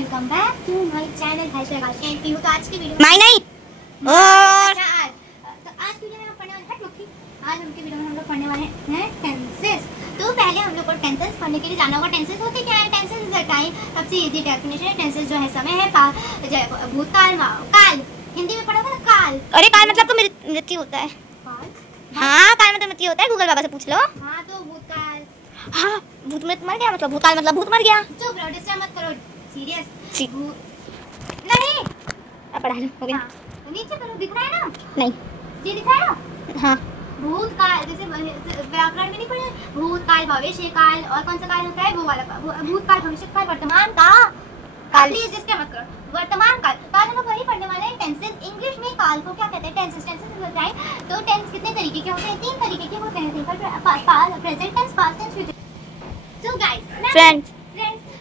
Welcome back to my channel. तो आज की वीडियो नहीं और तो आज की वीडियो में हम पढ़ने वाले हैं मुख्य। आज उनके वीडियो में हम लोग पढ़ने वाले हैं टेंसेस। तो पहले हम लोग को टेंसेस पढ़ने के लिए जाना होगा। टेंसेस होते क्या है? Tenses is a time. सबसे इजी डेफिनेशन है टेंसेस जो है समय है, भूतकाल, काल। हिंदी में पढ़ा था ना काल। अरे काल मतलब तो मृत्यु होता है। हाँ काल मतलब मृत्यु होता है, गूगल बाबा से पूछ लो। हाँ तो भूतकाल, हाँ भूत मृत मर गया मतलब भूतकाल मतलब भूत मर गया। चुप रहो, डिस्टर्ब मत करो। सीरियस नहीं अब पढ़ा लो हो गया। हाँ, नीचे करो, दिख रहा है ना? नहीं ये दिख रहा है ना? हाँ भूतकाल, जैसे व्याकरण में नहीं पढ़े भूतकाल, भविष्य काल, और कौन सा काल होता है वो वाला भूतकाल, भविष्य काल, वर्तमान काल। प्लीज डिस्टर्ब मत करो। वर्तमान काल, तो आज हम लोग वही पढ़ने वाले हैं टेंसेस। इंग्लिश में काल को क्या कहते हैं? Tenses. Tenses is a time. तो टेंस कितने तरीके के होते हैं? 3 तरीके के होते हैं। Simple, present tense, past tense, future. तो गाइस फ्रेंड्स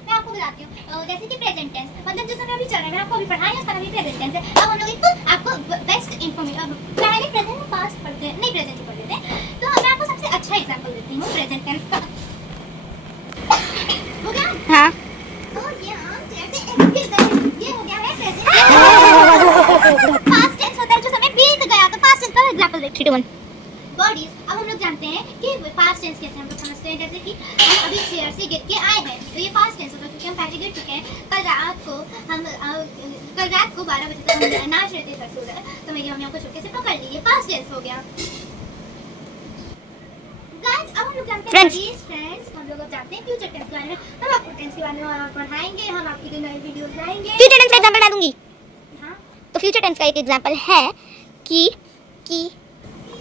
मैं आपको बताती हूँ, जैसे कि प्रेजेंट टेंस मतलब जो समय अभी चल रहा है, मैं आपको अभी पढ़ाई उसका नाम ही प्रेजेंट टेंस है। अब हम लोग इसको आपको बेस्ट इन्फॉर्मेशन, पहले प्रेजेंट में पास्ट पढ़ते हैं, नहीं प्रेजेंट पढ़ लेते हैं। तो मैं आपको सबसे अच्छा एग्जांपल देती हूँ प्रेजेंट टेंस का। हो गया? हाँ तो ये हो गया है प्रेजेंट। पास्ट टेंस होता है जो समय बीत गया। तो पास्ट टेंस का एग्जांपल देखिए। 3 2 1 बॉडीज। अब हम लोग जानते हैं कि पास्ट टेंस कैसे हम लोग समझते हैं। जैसे कि हम अभी चेयर से गिर के आए हैं, तो ये पास्ट टेंस होगा क्योंकि हम पहले गिर चुके हैं। कल रात को 12 बजे तक हम नाच रहे थे सो रहे, तो मेरी मम्मी हमको चुपके से पकड़ ली। ये पास्ट टेंस हो गया। गाइस अब हम लोग जानते हैं फ्रेंड्स, हम लोग अब जानते हैं फ्यूचर टेंस के बारे में। हम आपको टेंस के बारे में और पढ़ाएंगे, हम आपके लिए नई वीडियोस लाएंगे। फ्यूचर टेंस का एग्जांपल मैं दूंगी। हां तो फ्यूचर टेंस का एक एग्जांपल है कि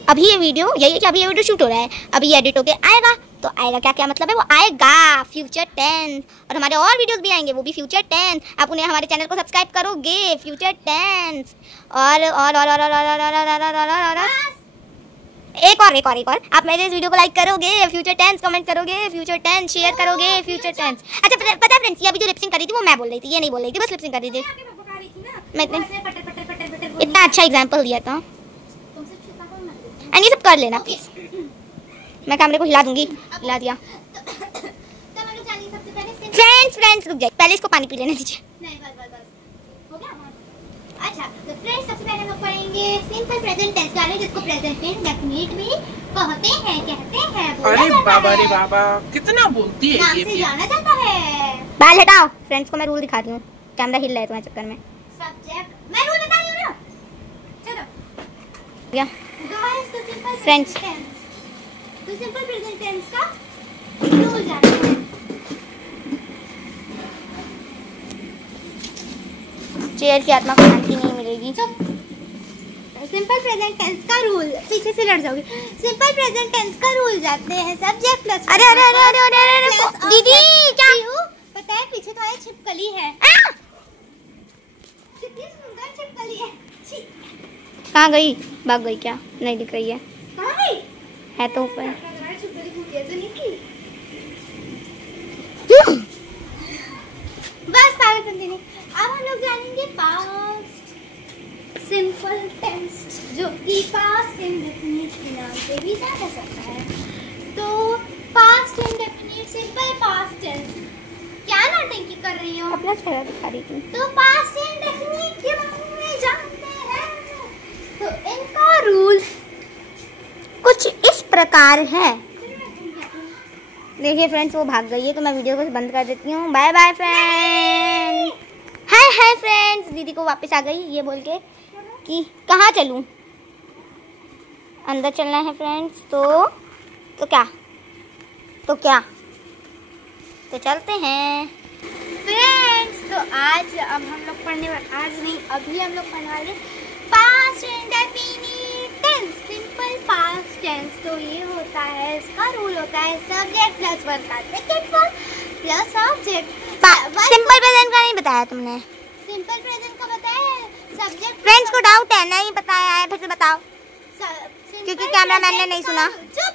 अभी ये वीडियो यही है कि अभी ये वीडियो शूट हो रहा है, अभी एडिट होके आएगा। तो आएगा क्या क्या मतलब है? वो आएगा फ्यूचर टेंस। और हमारे और वीडियोस भी आएंगे, वो भी फ्यूचर टेंस। आप उन्हें हमारे चैनल को सब्सक्राइब करोगे, फ्यूचर टेंस। और एक और आप मेरे इस वीडियो को लाइक करोगे, फ्यूचर टेंस, कमेंट करोगे, फ्यूचर टेंस, शेयर करोगे, फ्यूचर टेंस। अच्छा पता है फ्रेंड्स, ये अभी जो लिपसिंग कर रही थी वो मैं बोल रही थी, ये नहीं बोल रही थी, बस लिपसिंग कर रही थी। मैं इतना अच्छा एग्जांपल दिया था। ये सब कर लेना प्लीज। मैं कैमरे को हिला दूंगी। हिला दिया। फ्रेंड्स रुक जाइए, पहले इसको पानी पी लेने दीजिए। नहीं बस हो गया। अच्छा तो फ्रेंड्स सबसे पहले हम लोग पढ़ेंगे सिंपल प्रेजेंट टेंस के बारे में, जिसको प्रेजेंट टेंस डेफिनेट भी कहते हैं। अरे बाबा रे बाबा, कितना बोलती है ये, जाना जाता है। बाल हटाओ। फ्रेंड्स को मैं रूल दिखा रही हूँ, कैमरा हिल रहा है तुम्हारे चक्कर में। सब्जेक्ट मैं रूल बता रही हूँ ना। चलो या फ्रेंड्स तो सिंपल प्रेजेंट टेंस का रूल जानते हैं। चेयर की आत्मा को शांति नहीं मिलेगी। सिंपल प्रेजेंट टेंस का रूल, पीछे से लड़ जाओगे। सिंपल प्रेजेंट टेंस का रूल जानते हैं। सब्जेक्ट प्लस अरे दीदी क्या पता है? पीछे तो छिपकली है। कितनी सुंदर छिपकली है। कहाँ गई? भाग गई क्या? नहीं दिख रही है। कहाँ गई? है तो ऊपर। बस पागल बंदी नहीं। अब हम लोग जानेंगे पास्ट सिंपल टेंस, जो कि पास्ट इंडेफिनिट के नाम से भी जाना जाता है। तो past indefinite simple past tense. क्या नौटंकी कर रही हो? अपना चेहरा दिखा रही थी। तो पास्ट इंडेफिनिट के बारे में जानते हैं। तो इनका रूल कुछ इस प्रकार है। देखिए फ्रेंड्स वो भाग गई है, तो मैं वीडियो को बंद कर देती हूँ। Bye bye friends. Hi friends. दीदी को वापस आ गई ये बोल के कि कहाँ चलूँ, अंदर चलना है फ्रेंड्स। तो क्या तो चलते हैं फ्रेंड्स। तो आज अब हम लोग पढ़ने वाले, आज नहीं अभी हम लोग पढ़ने वाले past indefinite tense, simple past tense. तो ये होता है, इसका रूल होता है सब्जेक्ट प्लस वर्ब का second form plus object. Simple present का नहीं बताया तुमने? सिंपल प्रेजेंट का बताया है। सब्जेक्ट फ्रेंड्स को डाउट है, नहीं बताया है, फिर से बताओ क्योंकि कैमरामैन ने नहीं सुना। चुप।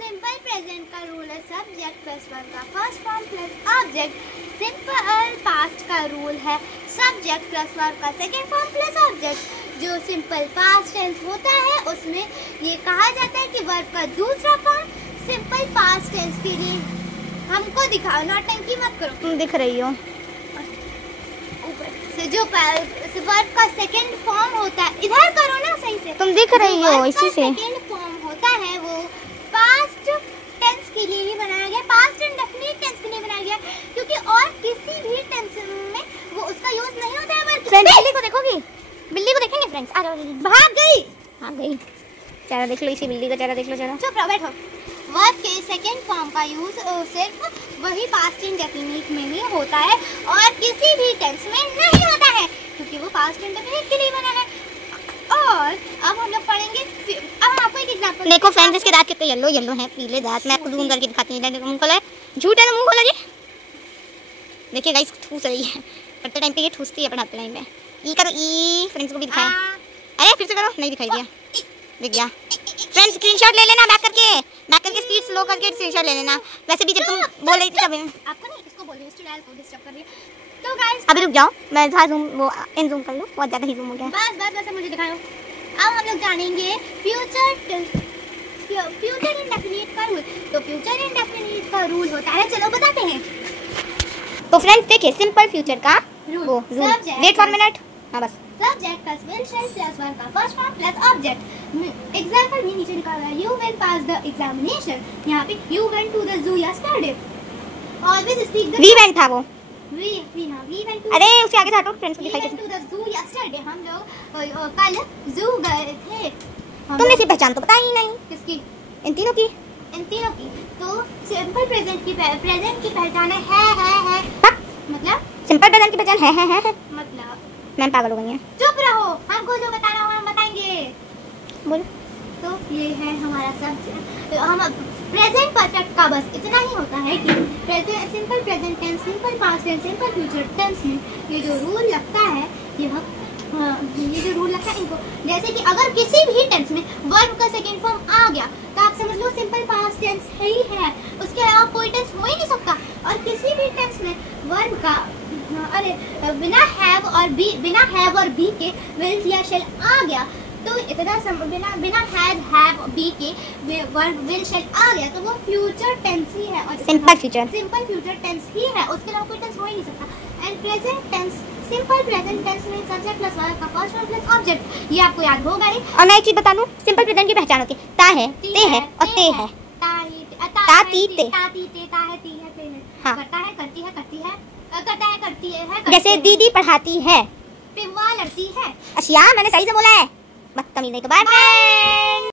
सिंपल प्रेजेंट का रूल है सब्जेक्ट प्लस वर्ब का first form plus object. Simple past का रूल है सब्जेक्ट प्लस वर्ब का सेकंड फॉर्म प्लस ऑब्जेक्ट। जो सिंपल पास्ट टेंस होता है उसमें ये कहा जाता है कि वर्ब का दूसरा फॉर्म सिंपल पास्ट टेंस के लिए हमको दिखाओ, नौटंकी मत करो। तुम दिख रही हो। जो वर्ब का सेकंड फॉर्म होता है, इधर करो ना सही से, तुम दिख रही हो इसी से। सेकंड फॉर्म होता है वो पास्ट टेंस के लिए ही बनाया गया, पास्ट इंडेफिनिट टेंस के लिए बनाया गया, क्योंकि और किसी भी टेंस में वो उसका यूज नहीं होता है। फ्रेंड्स बिल्ली को देखोगी, बिल्ली को देखेंगे फ्रेंड्स। आ जाओ, भाग गई, भाग गई। चेहरा देख लो, इसी बिल्ली का चेहरा देख लो जरा। चुप रहो, बैठो। वर्ब के सेकंड फॉर्म का यूज सिर्फ वही पास्ट इंडेफिनिट में ही होता है और किसी भी टेंस में नहीं होता है, क्योंकि वो पास्ट इंडेफिनिट के लिए बना है। और अब हम लोग पढ़ेंगे, अब आपको एक एग्जांपल देखो फ्रेंड्स, इसके दांत कितने येलो येलो हैं, पीले दांत। मैं आपको जूम करके दिखाती हूँ। देखो मुंह खोला है, झूठ है ना, मुंह खोला जी। देखिए गाइस, ठूस रही है, पढ़ते टाइम पे ये ठूसती है, पढ़ाते टाइम पे। ई करो, ई। फ्रेंड्स को भी दिखाएं। अरे फिर से करो, नहीं दिखाई दिया, दिख गया। फ्रेंड्स स्क्रीनशॉट ले लेना, बैक करके स्पीड स्लो करके स्क्रीनशॉट ले लेना। वैसे भी जब तुम बोल रही थी तब आपको नहीं, इसको बोल रही हूं, स्टाइल को डिस्टर्ब कर रही है। तो गाइस अभी रुक जाओ, मैं था जूम, वो इन जूम कर लूं, बहुत ज्यादा ही जूम हो गया। बस मुझे दिखाओ। अब हम लोग जानेंगे फ्यूचर इंडेफिनिट का रूल। तो फ्यूचर इंडेफिनिट का रूल होता है, चलो बताते हैं। तो फ्रेंड्स देखिए, सिंपल फ्यूचर का वो रूल। Wait for minute. हां बस, subject plus will shall plus verb का first form plus object. Example में नीचे लिखा हुआ है, you will pass the examination. यहाँ पे you went to the zoo yesterday. Always speak the we went था वो, वी वेंट टू, अरे उसके आगे था तो फ्रेंड्स को दिखाई टू द जू यस्टरडे। हम लोग कल जू गए थे। तुमने इसकी पहचान तो बताई ही नहीं। किसकी? इन तीनों की। तो सिंपल प्रेजेंट की पहचान है मतलब सिंपल प्रेजेंट की पहचान है मतलब मैम पागल हो गई हैं। चुप रहो, हमको जो बताना होगा हम बताएंगे। बोलो। तो ये है हमारा सब्जेक्ट। हम प्रेजेंट परफेक्ट का बस इतना ही होता है कि simple present tense, simple past tense, simple future tense में ये जो रूल लगता है, ये जो रूल लगता है इनको, जैसे कि अगर किसी भी टेंस में वर्ब का सेकंड फॉर्म आ गया तो आप समझ लो सिंपल पास्ट टेंस ही है, उसके अलावा कोई टेंस हो ही नहीं सकता। और किसी भी टेंस में वर्ब का बिना हैव और बी के विल या शैल आ गया, तो इतना बिना हैव बी के वर्ब विल शैल आ गया तो वो फ्यूचर टेंस ही है। और सिंपल फ्यूचर टेंस ही है, उसके अलावा कोई टेंस हो ही नहीं सकता। And present tense, simple present tense में सब्जेक्ट प्लस वर्ब का फर्स्ट फॉर्म प्लस ऑब्जेक्ट, ये आपको याद होगा ही। और मैं एक चीज बता दूं, सिंपल प्रेजेंट की पहचान होती है ता है, ते है और ते है। ता ती ते, ता ती ते, ता है ती है ते है। हाँ। करता है, करती है, करती है, करता है, करती है, जैसे दीदी पढ़ाती है, पिवा लड़ती है। अशिया मैंने सही से बोला है, बदतमीज नहीं तो बाय बाय।